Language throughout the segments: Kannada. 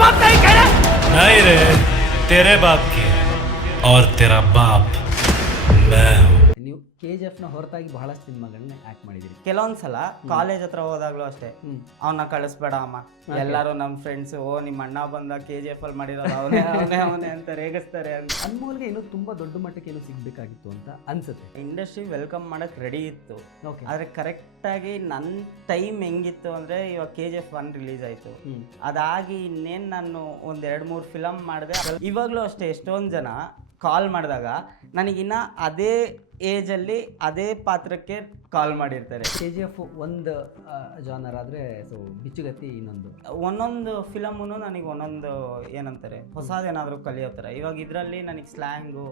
बाप नहीं कह रहे? नहीं रे, तेरे बाप की और तेरा बाप मैं हूँ. ನೀವು KGF ನ ಹೊರತಾಗಿ ಬಹಳಷ್ಟು ಸಿನಿಮಾಗಳನ್ನ ಆಕ್ಟ್ ಮಾಡಿದಿರಿ. ಕೆಲವೊಂದ್ಸಲ ಕಾಲೇಜ್ ಹತ್ರ ಹೋದಾಗ್ಲೂ ಅಷ್ಟೇ ಅವನ್ನ ಕಳಿಸ್ಬೇಡ ಅಮ್ಮ, ಎಲ್ಲರೂ ನಮ್ಮ ಫ್ರೆಂಡ್ಸ್ ನಿಮ್ಮ ಅಣ್ಣ ಬಂದ KGF ಅಲ್ಲಿ ಮಾಡಿರೋದು ಅವನೇ ಅವನೇ ಅವನೇ ಅಂತ ರೇಗಿಸ್ತಾರೆ ಅಂತ. ಅನ್ಮೋಲ್ಗೆ ಇನ್ನೂ ತುಂಬಾ ದೊಡ್ಡ ಮಟ್ಟಕ್ಕೆ ಏನೋ ಸಿಗ್ಬೇಕಾಗಿತ್ತು ಅಂತ ಅನ್ಸುತ್ತೆ. ಇಂಡಸ್ಟ್ರಿ ವೆಲ್ಕಮ್ ಮಾಡಕ್ ರೆಡಿ ಇತ್ತು, ಓಕೆ. ಆದ್ರೆ ಕರೆಕ್ಟ್ ಆಗಿ ನನ್ನ ಟೈಮ್ ಹೆಂಗಿತ್ತು ಅಂದ್ರೆ ಇವಾಗ KGF 1 ರಿಲೀಸ್ ಆಯ್ತು, ಅದಾಗಿ ಇನ್ನೇನು ನಾನು ಒಂದ್ 2-3 ಫಿಲಮ್ ಮಾಡಿದೆ. ಇವಾಗ್ಲೂ ಅಷ್ಟೇ ಎಷ್ಟೊಂದು ಜನ ಕಾಲ್ ಮಾಡಿದಾಗ ನನಗಿನ್ನ ಅದೇ ಏಜಲ್ಲಿ ಅದೇ ಪಾತ್ರಕ್ಕೆ ಕಾಲ್ ಮಾಡಿರ್ತಾರೆ. KGF ಒಂದು ಜಾನರ್ ಆದರೆ ಸೊ ಬಿಚ್ಚುಗತ್ತಿ ಇನ್ನೊಂದು. ಒಂದೊಂದು ಫಿಲಮೂ ನನಗೆ ಒಂದೊಂದು ಏನಂತಾರೆ ಹೊಸದೇನಾದರೂ ಕಲಿಯೋ ಥರ. ಇವಾಗ ಇದರಲ್ಲಿ ನನಗೆ ಸ್ಲ್ಯಾಂಗು,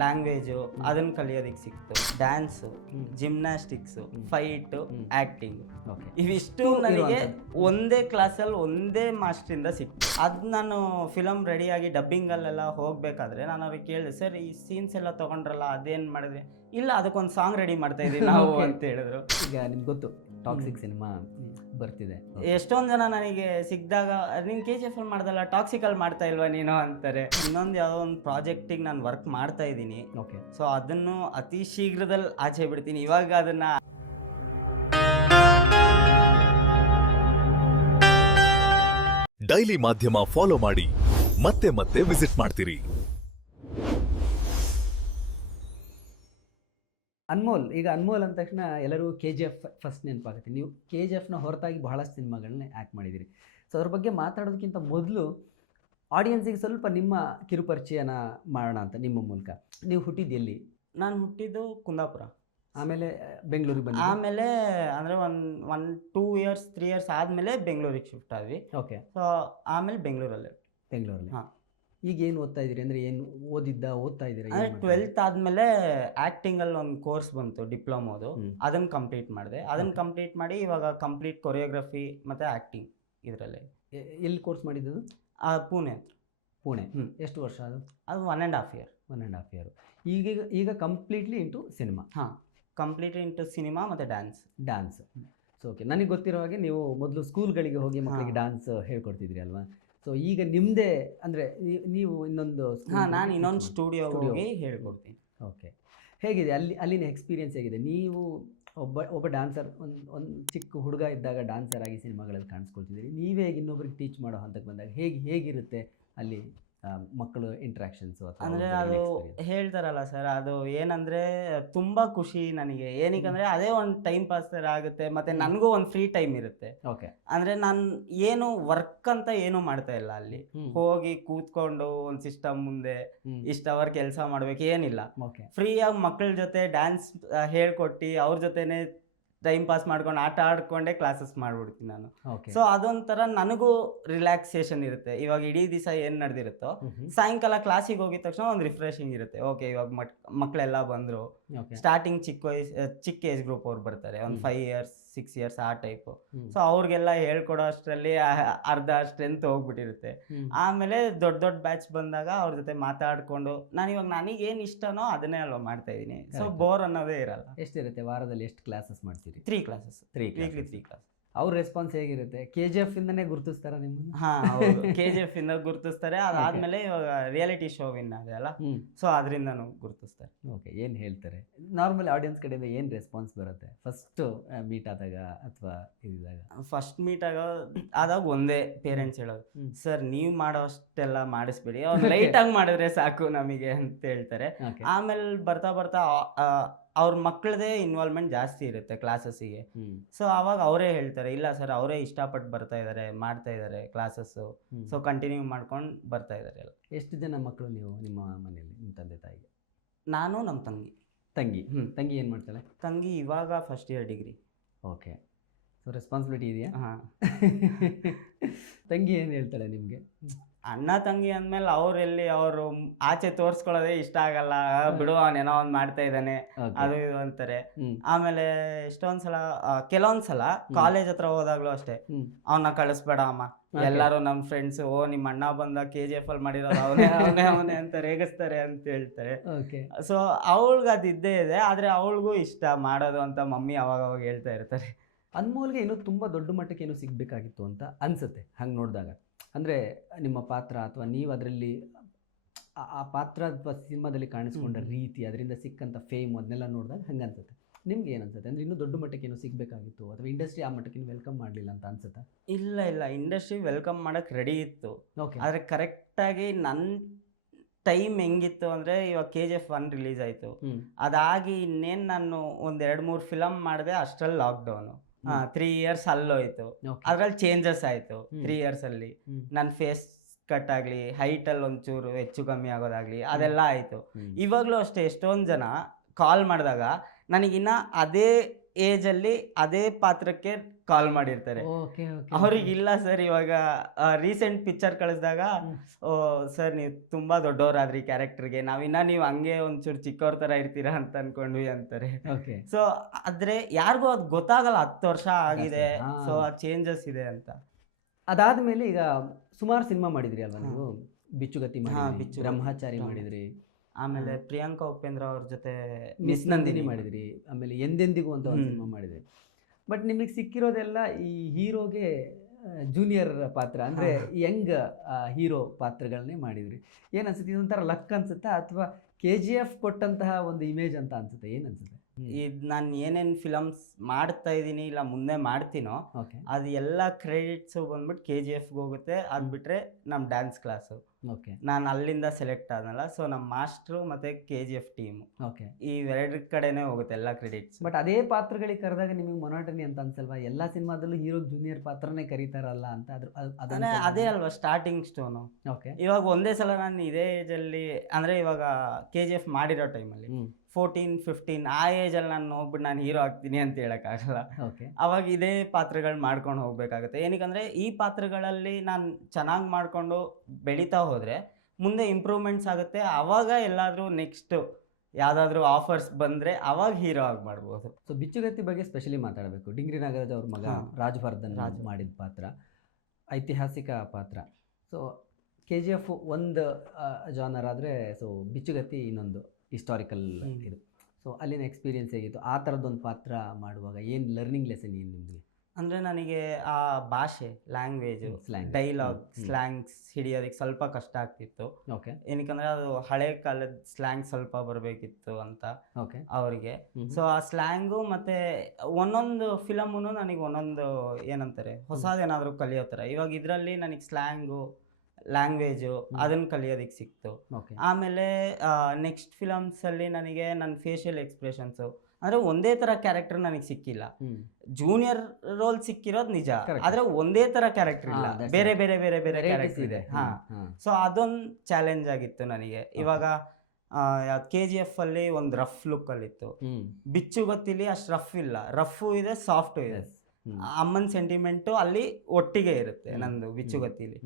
ಲ್ಯಾಂಗ್ವೇಜು ಅದನ್ನು ಕಲಿಯೋದಕ್ಕೆ ಸಿಕ್ತು. ಡ್ಯಾನ್ಸು, ಜಿಮ್ನಾಸ್ಟಿಕ್ಸು, ಫೈಟು, ಆ್ಯಕ್ಟಿಂಗು, ಇವಿಷ್ಟು ನನಗೆ ಒಂದೇ ಕ್ಲಾಸಲ್ಲಿ ಒಂದೇ ಮಾಸ್ಟ್ರಿಂದ ಸಿಕ್ತು. ಅದು ನಾನು ಫಿಲಮ್ ರೆಡಿಯಾಗಿ ಡಬ್ಬಿಂಗಲ್ಲೆಲ್ಲ ಹೋಗಬೇಕಾದ್ರೆ ನಾನು ಅವ್ರಿಗೆ ಕೇಳಿದೆ, ಸರ್ ಈ ಸೀನ್ಸ್ ಎಲ್ಲ ತೊಗೊಂಡ್ರಲ್ಲ ಅದೇನು ಮಾಡಿದ್ರಿ? ಇಲ್ಲ ಅದಕ್ಕೊಂದು ಸಾಂಗ್ ರೆಡಿ ಮಾಡ್ತಾ ಇದ್ದೀವಿ ನಾವು ಅಂತ ಹೇಳಿದ್ರು. ಈಗ ನಿಮ್ಗೆ ಗೊತ್ತು ಟಾಕ್ಸಿಕ್ ಸಿನಿಮಾ ಬರ್ತಿದೆ. ಎಷ್ಟೊಂದು ಜನ ನನಗೆ ಸಿಕ್ಕಿದಾಗ ನೀನು KGF ಅಲ್ಲಿ ಮಾಡ್ದಲ್ಲ ಟಾಕ್ಸಿಕಲ್ ಮಾಡ್ತಾ ಇಲ್ವಾ ನೀನು ಅಂತಾರೆ. ಇನ್ನೊಂದು ಯಾವುದೋ ಒಂದು ಪ್ರಾಜೆಕ್ಟಿಗೆ ನಾನು ವರ್ಕ್ ಮಾಡ್ತಾ ಇದ್ದೀನಿ. ಓಕೆ. ಸೊ ಅದನ್ನು ಅತಿ ಶೀಘ್ರದಲ್ಲಿ ಆಚೆ ಬಿಡ್ತೀನಿ. ಇವಾಗ ಅದನ್ನ ಡೈಲಿ ಮಾಧ್ಯಮ ಫಾಲೋ ಮಾಡಿ ಮತ್ತೆ ಮತ್ತೆ ವಿಸಿಟ್ ಮಾಡ್ತೀರಿ. ಅನ್ಮೋಲ್, ಈಗ ಅನ್ಮೋಲ್ ಅಂದ ತಕ್ಷಣ ಎಲ್ಲರೂ KGF ಫಸ್ಟ್ ನೆನಪಾಗುತ್ತೆ. ನೀವು KGF ನ ಹೊರತಾಗಿ ಬಹಳಷ್ಟು ಸಿನಿಮಾಗಳನ್ನ ಆ್ಯಕ್ಟ್ ಮಾಡಿದ್ದೀರಿ. ಸೊ ಅದ್ರ ಬಗ್ಗೆ ಮಾತಾಡೋದಕ್ಕಿಂತ ಮೊದಲು ಆಡಿಯನ್ಸಿಗೆ ಸ್ವಲ್ಪ ನಿಮ್ಮ ಕಿರುಪರಿಚಯನ ಮಾಡೋಣ ಅಂತ ನಿಮ್ಮ ಮೂಲಕ. ನೀವು ಹುಟ್ಟಿದ್ದು ಎಲ್ಲಿ? ನಾನು ಹುಟ್ಟಿದ್ದು ಕುಂದಾಪುರ, ಆಮೇಲೆ ಬೆಂಗಳೂರಿಗೆ ಬಂದು, ಆಮೇಲೆ ಅಂದರೆ ಒನ್ 2 ಇಯರ್ಸ್ 3 ಇಯರ್ಸ್ ಆದಮೇಲೆ ಬೆಂಗಳೂರಿಗೆ ಶಿಫ್ಟ್ ಆದ್ವಿ. ಓಕೆ. ಸೊ ಆಮೇಲೆ ಬೆಂಗಳೂರಲ್ಲಿ. ಹಾಂ. ಈಗ ಏನು ಓದ್ತಾ ಇದ್ದೀರಿ? ಅಂದರೆ ಏನು ಓದ್ತಾ ಇದ್ದೀರಾ? ಅಂದರೆ 12th ಆದಮೇಲೆ ಆ್ಯಕ್ಟಿಂಗಲ್ಲಿ ಒಂದು ಕೋರ್ಸ್ ಬಂತು ಡಿಪ್ಲೊಮೋದು, ಅದನ್ನು ಕಂಪ್ಲೀಟ್ ಮಾಡಿದೆ. ಅದನ್ನು ಕಂಪ್ಲೀಟ್ ಮಾಡಿ ಇವಾಗ ಕಂಪ್ಲೀಟ್ ಕೊರಿಯೋಗ್ರಫಿ ಮತ್ತು ಆ್ಯಕ್ಟಿಂಗ್ ಇದರಲ್ಲಿ. ಎಲ್ಲಿ ಕೋರ್ಸ್ ಮಾಡಿದ್ದು? ಪುಣೆ ಹತ್ರ. ಪುಣೆ. ಎಷ್ಟು ವರ್ಷ ಅದು? ಅದು 1.5 ಇಯರ್. 1.5 ಇಯರ್. ಈಗ ಕಂಪ್ಲೀಟ್ಲಿ ಇಂಟು ಸಿನಿಮಾ? ಹಾಂ, ಕಂಪ್ಲೀಟ್ಲಿ ಇಂಟು ಸಿನಿಮಾ ಮತ್ತು ಡ್ಯಾನ್ಸ್. So okay. ನನಗೆ ಗೊತ್ತಿರೋ ಹಾಗೆ ನೀವು ಮೊದಲು ಸ್ಕೂಲ್ಗಳಿಗೆ ಹೋಗಿ ಮಕ್ಕಳಿಗೆ ಡ್ಯಾನ್ಸ್ ಹೇಳ್ಕೊಡ್ತಿದ್ರಿ ಅಲ್ವಾ? ಸೊ ಈಗ ನಿಮ್ಮದೇ ಅಂದರೆ ನೀವು ಇನ್ನೊಂದು? ಹಾಂ, ನಾನು ಇನ್ನೊಂದು ಸ್ಟುಡಿಯೋ ಹೋಗಿ ಹೇಳ್ಕೊಡ್ತೀನಿ. ಓಕೆ. ಹೇಗಿದೆ ಅಲ್ಲಿನ ಎಕ್ಸ್ಪೀರಿಯನ್ಸ್ ಹೇಗಿದೆ? ನೀವು ಒಬ್ಬ ಡ್ಯಾನ್ಸರ್, ಒಂದು ಚಿಕ್ಕ ಹುಡುಗ ಇದ್ದಾಗ ಡ್ಯಾನ್ಸರ್ ಆಗಿ ಸಿನಿಮಾಗಳಲ್ಲಿ ಕಾಣಿಸ್ಕೊಳ್ತಿದ್ದೀರಿ. ನೀವೇ ಇನ್ನೊಬ್ರಿಗೆ ಟೀಚ್ ಮಾಡೋ ಹಂತಕ್ಕೆ ಬಂದಾಗ ಹೇಗಿರುತ್ತೆ ಅಲ್ಲಿ ಮಕ್ಕಳು ಇಂಟ್ರಾಕ್ಷನ್ಸು? ಅಂದರೆ ಅದು ಹೇಳ್ತಾರಲ್ಲ ಸರ್, ಅದು ಏನಂದರೆ ತುಂಬ ಖುಷಿ ನನಗೆ. ಏನಕ್ಕಂದರೆ ಅದೇ ಒಂದು ಟೈಮ್ ಪಾಸ್ ಥರ ಆಗುತ್ತೆ, ಮತ್ತು ನನಗೂ ಒಂದು ಫ್ರೀ ಟೈಮ್ ಇರುತ್ತೆ. ಓಕೆ. ಅಂದರೆ ನಾನು ಏನು ವರ್ಕ್ ಅಂತ ಏನೂ ಮಾಡ್ತಾ ಇಲ್ಲ ಅಲ್ಲಿ. ಹೋಗಿ ಕೂತ್ಕೊಂಡು ಒಂದು ಸಿಸ್ಟಮ್ ಮುಂದೆ ಇಷ್ಟು ಅವರ್ ಕೆಲಸ ಮಾಡ್ಬೇಕು ಏನಿಲ್ಲ. ಓಕೆ. ಫ್ರೀಯಾಗಿ ಮಕ್ಕಳ ಜೊತೆ ಡ್ಯಾನ್ಸ್ ಹೇಳ್ಕೊಟ್ಟು ಅವ್ರ ಜೊತೆನೇ ಟೈಮ್ ಪಾಸ್ ಮಾಡ್ಕೊಂಡು ಆಟ ಆಡ್ಕೊಂಡೇ ಕ್ಲಾಸಸ್ ಮಾಡ್ಬಿಡ್ತೀನಿ ನಾನು. ಸೊ ಅದೊಂಥರ ನನಗೂ ರಿಲ್ಯಾಕ್ಸೇಷನ್ ಇರುತ್ತೆ. ಇವಾಗ ಇಡೀ ದಿವಸ ಏನು ನಡೆದಿರುತ್ತೋ ಸಾಯಂಕಾಲ ಕ್ಲಾಸಿಗೆ ಹೋಗಿದ ತಕ್ಷಣ ಒಂದು ರಿಫ್ರೆಶಿಂಗ್ ಇರುತ್ತೆ. ಓಕೆ, ಇವಾಗ ಮಕ್ಕಳೆಲ್ಲ ಬಂದರು. ಸ್ಟಾರ್ಟಿಂಗ್ ಚಿಕ್ಕ ಏಜ್ ಗ್ರೂಪ್ ಅವ್ರು ಬರ್ತಾರೆ, ಒಂದು 5 ಇಯರ್ಸ್ 6 ಇಯರ್ಸ್ ಆ ಟೈಪು. ಸೊ ಅವ್ರಿಗೆಲ್ಲ ಹೇಳ್ಕೊಡೋ ಅಷ್ಟರಲ್ಲಿ ಅರ್ಧ ಸ್ಟ್ರೆಂತ್ ಹೋಗ್ಬಿಟ್ಟಿರುತ್ತೆ. ಆಮೇಲೆ ದೊಡ್ಡ ಬ್ಯಾಚ್ ಬಂದಾಗ ಅವ್ರ ಜೊತೆ ಮಾತಾಡ್ಕೊಂಡು ನನಗೇನು ಇಷ್ಟನೋ ಅದನ್ನೇ ಅಲ್ವಾ ಮಾಡ್ತಾ ಇದ್ದೀನಿ. ಸೊ ಬೋರ್ ಅನ್ನೋದೇ ಇರಲ್ಲ. ಎಷ್ಟಿರುತ್ತೆ ವಾರದಲ್ಲಿ? ಎಷ್ಟು ಕ್ಲಾಸಸ್ ಮಾಡ್ತೀರಿ? 3 ಕ್ಲಾಸಸ್. Weekly 3 class. ಅವ್ರ ರೆಸ್ಪಾನ್ಸ್ ಹೇಗಿರುತ್ತೆ? KGF ಇಂದನೇ ಗುರುತಿಸ್ತಾರ ನಿಮ್ಮನ್ನು? ಹಾಂ, ಹೌದು, KGF ಇಂದ ಗುರುತಿಸ್ತಾರೆ. ಅದಾದ್ಮೇಲೆ ಇವಾಗ ರಿಯಾಲಿಟಿ ಶೋ ವಿನ್ ಆಗಿದೆ ಅಲ್ಲ, ಸೊ ಅದರಿಂದನೂ ಗುರುತಿಸ್ತಾರೆ. ಓಕೆ. ಏನು ಹೇಳ್ತಾರೆ ನಾರ್ಮಲ್ ಆಡಿಯನ್ಸ್ ಕಡೆಯಿಂದ? ಏನು ರೆಸ್ಪಾನ್ಸ್ ಬರುತ್ತೆ ಫಸ್ಟ್ ಮೀಟ್ ಆದಾಗ ಅಥವಾ ಇದಾಗ? ಫಸ್ಟ್ ಮೀಟ್ ಆದಾಗ ಒಂದೇ ಪೇರೆಂಟ್ಸ್ ಹೇಳೋದು, ಸರ್ ನೀವು ಮಾಡೋ ಅಷ್ಟೆಲ್ಲ ಮಾಡಿಸ್ಬೇಡಿ, ಅವ್ರು ಲೈಟಾಗಿ ಮಾಡಿದ್ರೆ ಸಾಕು ನಮಗೆ ಅಂತ ಹೇಳ್ತಾರೆ. ಆಮೇಲೆ ಬರ್ತಾ ಅವ್ರ ಮಕ್ಕಳದೇ ಇನ್ವಾಲ್ವ್ಮೆಂಟ್ ಜಾಸ್ತಿ ಇರುತ್ತೆ ಕ್ಲಾಸಸ್ಸಿಗೆ. ಸೊ ಅವಾಗ ಅವರೇ ಹೇಳ್ತಾರೆ, ಇಲ್ಲ ಸರ್ ಅವರೇ ಇಷ್ಟಪಟ್ಟು ಬರ್ತಾ ಇದ್ದಾರೆ, ಮಾಡ್ತಾ ಇದ್ದಾರೆ ಕ್ಲಾಸಸ್ಸು, ಸೊ ಕಂಟಿನ್ಯೂ ಮಾಡ್ಕೊಂಡು ಬರ್ತಾ ಇದ್ದಾರೆ ಎಲ್ಲ. ಎಷ್ಟು ಜನ ಮಕ್ಕಳು ನೀವು ನಿಮ್ಮ ಮನೆಯಲ್ಲಿ, ನಿಮ್ಮ ತಂದೆ ತಾಯಿಗೆ? ನಾನು, ನಮ್ಮ ತಂಗಿ. ತಂಗಿ ಏನು ಮಾಡ್ತಾಳೆ? ತಂಗಿ ಇವಾಗ first year degree. Okay. So responsibility ಇದೆಯಾ? ಹಾಂ. ತಂಗಿ ಏನು ಹೇಳ್ತಾಳೆ ನಿಮಗೆ? ಅಣ್ಣ ತಂಗಿ ಅಂದಮೇಲೆ ಅವರು ಆಚೆ ತೋರಿಸ್ಕೊಳ್ಳೋದೇ ಇಷ್ಟ ಆಗಲ್ಲ. ಬಿಡು ಅವನೇನೋ ಒಂದು ಮಾಡ್ತಾ ಇದ್ದಾನೆ ಅದು ಇದು ಅಂತಾರೆ. ಆಮೇಲೆ ಕೆಲವೊಂದ್ಸಲ ಕಾಲೇಜ್ ಹತ್ರ ಹೋದಾಗ್ಲೂ ಅಷ್ಟೇ, ಅವನ್ನ ಕಳಿಸ್ಬೇಡ ಅಮ್ಮ, ಎಲ್ಲರೂ ನಮ್ಮ ಫ್ರೆಂಡ್ಸ್ ನಿಮ್ಮ ಅಣ್ಣ ಬಂದ KGF ಅಲ್ಲಿ ಮಾಡಿರೋದು ಅವನೇ ಅವನೇ ಅವನೇ ಅಂತ ರೇಗಿಸ್ತಾರೆ ಅಂತ ಹೇಳ್ತಾರೆ. ಸೊ ಅವಳಿಗೆ ಅದು ಇದ್ದೇ ಇದೆ, ಆದರೆ ಅವಳಿಗೂ ಇಷ್ಟ ಮಾಡೋದು ಅಂತ ಮಮ್ಮಿ ಅವಾಗ ಹೇಳ್ತಾ ಇರ್ತಾರೆ. ಅನ್ಮೋಲ್ಗೆ ಇನ್ನೂ ತುಂಬ ದೊಡ್ಡ ಮಟ್ಟಕ್ಕೆ ಏನೋ ಸಿಗಬೇಕಾಗಿತ್ತು ಅಂತ ಅನಿಸುತ್ತೆ ಹಂಗೆ ನೋಡಿದಾಗ. ಅಂದರೆ ನಿಮ್ಮ ಪಾತ್ರ ಅಥವಾ ನೀವು ಅದರಲ್ಲಿ ಆ ಪಾತ್ರ ಅಥವಾ ಸಿನಿಮಾದಲ್ಲಿ ಕಾಣಿಸ್ಕೊಂಡ ರೀತಿ, ಅದರಿಂದ ಸಿಕ್ಕಂಥ ಫೇಮ್ ಅದನ್ನೆಲ್ಲ ನೋಡಿದಾಗ ಹಂಗೆ ಅನ್ಸುತ್ತೆ. ನಿಮ್ಗೆ ಏನು ಅನ್ಸುತ್ತೆ? ಅಂದರೆ ಇನ್ನೂ ದೊಡ್ಡ ಮಟ್ಟಕ್ಕೆ ಏನೋ ಸಿಗಬೇಕಾಗಿತ್ತು ಅಥವಾ ಇಂಡಸ್ಟ್ರಿ ಆ ಮಟ್ಟಕ್ಕೆ ವೆಲ್ಕಮ್ ಮಾಡಲಿಲ್ಲ ಅಂತ ಅನ್ಸುತ್ತಾ? ಇಲ್ಲ, ಇಂಡಸ್ಟ್ರಿ ವೆಲ್ಕಮ್ ಮಾಡೋಕ್ಕೆ ರೆಡಿ ಇತ್ತು. ಓಕೆ. ಆದರೆ ಕರೆಕ್ಟಾಗಿ ನನ್ನ ಟೈಮ್ ಹೆಂಗಿತ್ತು ಅಂದರೆ, ಇವಾಗ KGF 1 ರಿಲೀಸ್ ಆಯಿತು, ಅದಾಗಿ ಇನ್ನೇನು ನಾನು ಒಂದು 2-3 ಫಿಲಮ್ ಮಾಡಿದೆ, ಅಷ್ಟರಲ್ಲಿ ಲಾಕ್ಡೌನು. 3 ಇಯರ್ಸ್ ಅಲ್ಲೋಯ್ತು. ಅದ್ರಲ್ಲಿ ಚೇಂಜಸ್ ಆಯಿತು 3 ಇಯರ್ಸಲ್ಲಿ. ನನ್ನ ಫೇಸ್ ಕಟ್ ಆಗಲಿ, ಹೈಟಲ್ಲಿ ಒಂಚೂರು ಹೆಚ್ಚು ಕಮ್ಮಿ ಆಗೋದಾಗಲಿ, ಅದೆಲ್ಲ ಆಯಿತು. ಇವಾಗಲೂ ಅಷ್ಟೇ, ಎಷ್ಟೊಂದು ಜನ ಕಾಲ್ ಮಾಡಿದಾಗ ನನಗಿನ್ನ ಅದೇ ಏಜಲ್ಲಿ ಅದೇ ಪಾತ್ರಕ್ಕೆ ಕಾಲ್ ಮಾಡಿರ್ತಾರೆ. ಅವ್ರಿಗಿಲ್ಲ ಸರ್, ಇವಾಗ ರೀಸೆಂಟ್ ಪಿಕ್ಚರ್ ಕಳಿಸಿದಾಗ, ಓ ಸರ್ ನೀವು ತುಂಬ ದೊಡ್ಡವರಾದ್ರಿ ಕ್ಯಾರೆಕ್ಟರ್ಗೆ, ನೀವು ಹಂಗೆ ಒಂಚೂರು ಚಿಕ್ಕವ್ರ ಥರ ಇರ್ತೀರಾ ಅಂತ ಅನ್ಕೊಂಡ್ವಿ ಅಂತಾರೆ. ಸೊ ಆದರೆ ಯಾರಿಗೂ ಅದು ಗೊತ್ತಾಗಲ್ಲ, 10 ವರ್ಷ ಆಗಿದೆ, ಸೊ ಆ ಚೇಂಜಸ್ ಇದೆ ಅಂತ. ಅದಾದಮೇಲೆ ಈಗ ಸುಮಾರು ಸಿನಿಮಾ ಮಾಡಿದ್ರಿ ಅಲ್ವಾ ನೀವು? ಬಿಚ್ಚುಗತ್ತಿ ಮಾಡಿದ್ರಿ, ಬ್ರಹ್ಮಚಾರಿ ಮಾಡಿದ್ರಿ, ಆಮೇಲೆ ಪ್ರಿಯಾಂಕಾ ಉಪೇಂದ್ರ ಅವ್ರ ಜೊತೆ ಮಿಸ್ ನಂದಿನಿ ಮಾಡಿದ್ರಿ, ಆಮೇಲೆ ಎಂದೆಂದಿಗೂ ಅಂತ ಒಂದು ಸಿನಿಮಾ ಮಾಡಿದ್ರಿ. ಬಟ್ ನಿಮಗೆ ಸಿಕ್ಕಿರೋದೆಲ್ಲ ಈ ಹೀರೋಗೆ ಜೂನಿಯರ್ ಪಾತ್ರ, ಅಂದರೆ ಯಂಗ್ ಹೀರೋ ಪಾತ್ರಗಳನ್ನೇ ಮಾಡಿದ್ರಿ. ಏನು ಅನ್ಸುತ್ತೆ? ಇದೊಂಥರ ಲಕ್ ಅನ್ಸುತ್ತಾ ಅಥವಾ KGF ಕೊಟ್ಟಂತಹ ಒಂದು ಇಮೇಜ್ ಅಂತ ಅನ್ಸುತ್ತೆ? ಏನು ಅನ್ಸುತ್ತೆ? ಇದು ನಾನು ಏನೇನು ಫಿಲಮ್ಸ್ ಮಾಡ್ತಾ ಇದ್ದೀನಿ, ಇಲ್ಲ ಮುಂದೆ ಮಾಡ್ತೀನೋ, ಅದು ಎಲ್ಲ ಕ್ರೆಡಿಟ್ಸು ಬಂದ್ಬಿಟ್ಟು KGFಗೆ ಹೋಗುತ್ತೆ. ಅದು ಬಿಟ್ಟರೆ ನಮ್ಮ ಡ್ಯಾನ್ಸ್ ಕ್ಲಾಸು, ನಾನು ಅಲ್ಲಿಂದ ಸೆಲೆಕ್ಟ್ ಆದನಲ್ಲ, ಸೊ ನಮ್ಮ ಮಾಸ್ಟ್ರು ಮತ್ತು KGF ಟೀಮು, ಇವೆರಡು ಕಡೆನೇ ಹೋಗುತ್ತೆ ಎಲ್ಲ ಕ್ರೆಡಿಟ್ಸ್. ಬಟ್ ಅದೇ ಪಾತ್ರಗಳಿಗೆ ಕರೆದಾಗ ನಿಮಗೆ ಮೊನಾಟನಿ ಅಂತ ಅನ್ಸಲ್ವಾ? ಎಲ್ಲ ಸಿನಿಮಾದಲ್ಲೂ ಹೀರೋ ಜೂನಿಯರ್ ಪಾತ್ರನೇ ಕರೀತಾರಲ್ಲ ಅಂತ? ಅದೇ ಅಲ್ವಾ ಸ್ಟಾರ್ಟಿಂಗ್ ಸ್ಟೋನು. ಇವಾಗ ಒಂದೇ ಸಲ ನಾನು ಇದೇ ಏಜಲ್ಲಿ, ಅಂದರೆ ಇವಾಗ KGF ಮಾಡಿರೋ ಟೈಮಲ್ಲಿ 14-15 ಆ ಏಜಲ್ಲಿ ನಾನು ಹೋಗ್ಬಿಟ್ಟು ನಾನು ಹೀರೋ ಆಗ್ತೀನಿ ಅಂತ ಹೇಳೋಕ್ಕಾಗಲ್ಲ. ಅವಾಗ ಇದೇ ಪಾತ್ರಗಳು ಮಾಡ್ಕೊಂಡು ಹೋಗ್ಬೇಕಾಗುತ್ತೆ. ಏನಕ್ಕಂದರೆ ಈ ಪಾತ್ರಗಳಲ್ಲಿ ನಾನು ಚೆನ್ನಾಗಿ ಮಾಡಿಕೊಂಡು ಬೆಳೀತಾ ಹೋದರೆ ಮುಂದೆ ಇಂಪ್ರೂವ್ಮೆಂಟ್ಸ್ ಆಗುತ್ತೆ. ಆವಾಗ ಎಲ್ಲಾದರೂ ನೆಕ್ಸ್ಟು ಯಾವುದಾದ್ರೂ ಆಫರ್ಸ್ ಬಂದರೆ ಅವಾಗ ಹೀರೋ ಆಗಿ ಮಾಡ್ಬೋದು. ಸೊ ಬಿಚ್ಚುಗತ್ತಿ ಬಗ್ಗೆ ಸ್ಪೆಷಲಿ ಮಾತಾಡಬೇಕು. ಡಿಂಗ್ರಿ ನಾಗರಾಜ್ ಅವ್ರ ಮಗ ರಾಜವರ್ಧನ್ ಮಾಡಿದ ಪಾತ್ರ ಐತಿಹಾಸಿಕ ಪಾತ್ರ. ಸೊ KGF ಒಂದು ಜಾನರ್ ಆದರೆ, ಸೊ ಬಿಚ್ಚುಗತ್ತಿ ಇನ್ನೊಂದು ಹಿಸ್ಟಾರಿಕಲ್ ಇದು. ಸೊ ಅಲ್ಲಿನ ಎಕ್ಸ್ಪೀರಿಯನ್ಸ್ ಹೇಗಿತ್ತು? ಆ ಥರದ್ದೊಂದು ಪಾತ್ರ ಮಾಡುವಾಗ ಏನು ಲರ್ನಿಂಗ್ ಲೆಸನ್ ಏನು ನಿಮಗೆ? ಅಂದರೆ ನನಗೆ ಆ ಭಾಷೆ, ಲ್ಯಾಂಗ್ವೇಜು, ಡೈಲಾಗ್, ಸ್ಲ್ಯಾಂಗ್ಸ್ ಹಿಡಿಯೋದಕ್ಕೆ ಸ್ವಲ್ಪ ಕಷ್ಟ ಆಗ್ತಿತ್ತು. ಏನಕ್ಕಂದರೆ ಅದು ಹಳೆ ಕಾಲದ ಸ್ಲ್ಯಾಂಗ್ ಸ್ವಲ್ಪ ಬರಬೇಕಿತ್ತು ಅಂತ ಅವರಿಗೆ. ಸೊ ಆ ಸ್ಲ್ಯಾಂಗು ಮತ್ತು ಒಂದೊಂದು ಫಿಲಮೂ ನನಗೆ ಒಂದೊಂದು ಏನಂತಾರೆ ಹೊಸದೇನಾದರೂ ಕಲಿಯೋ ಥರ. ಇವಾಗ ಇದರಲ್ಲಿ ನನಗೆ ಸ್ಲ್ಯಾಂಗು, ಲ್ಯಾಂಗ್ವೇಜು ಅದನ್ನು ಕಲಿಯೋದಕ್ಕೆ ಸಿಕ್ತು. ಆಮೇಲೆ ನೆಕ್ಸ್ಟ್ ಫಿಲಮ್ಸಲ್ಲಿ ನನಗೆ ನನ್ನ ಫೇಶಿಯಲ್ ಎಕ್ಸ್ಪ್ರೆಷನ್ಸು, ಅಂದರೆ ಒಂದೇ ಥರ ಕ್ಯಾರೆಕ್ಟರ್ ನನಗೆ ಸಿಕ್ಕಿಲ್ಲ. ಜೂನಿಯರ್ ರೋಲ್ ಸಿಕ್ಕಿರೋದು ನಿಜ, ಆದರೆ ಒಂದೇ ಥರ ಕ್ಯಾರೆಕ್ಟರ್ ಇಲ್ಲ, ಬೇರೆ ಬೇರೆ ಬೇರೆ ಬೇರೆ ಕ್ಯಾರೆಕ್ಟರ್ ಇದೆ. ಸೊ ಅದೊಂದು ಚಾಲೆಂಜ್ ಆಗಿತ್ತು ನನಗೆ. ಇವಾಗ KGF ಅಲ್ಲಿ ಒಂದು ರಫ್ ಲುಕ್ಕಲ್ಲಿತ್ತು, ಬಿಚ್ಚುಗತ್ತಿಲಿ ಅಷ್ಟು ರಫ್ ಇಲ್ಲ, ರಫು ಇದೆ, ಸಾಫ್ಟು ಇದೆ. ಅಮ್ಮನ ಸೆಂಟಿಮೆಂಟು ಅಲ್ಲಿ ಒಟ್ಟಿಗೆ ಇರುತ್ತೆ ನಂದು ಬಿಚ್ಚುಗತ್ತಿಲಿ.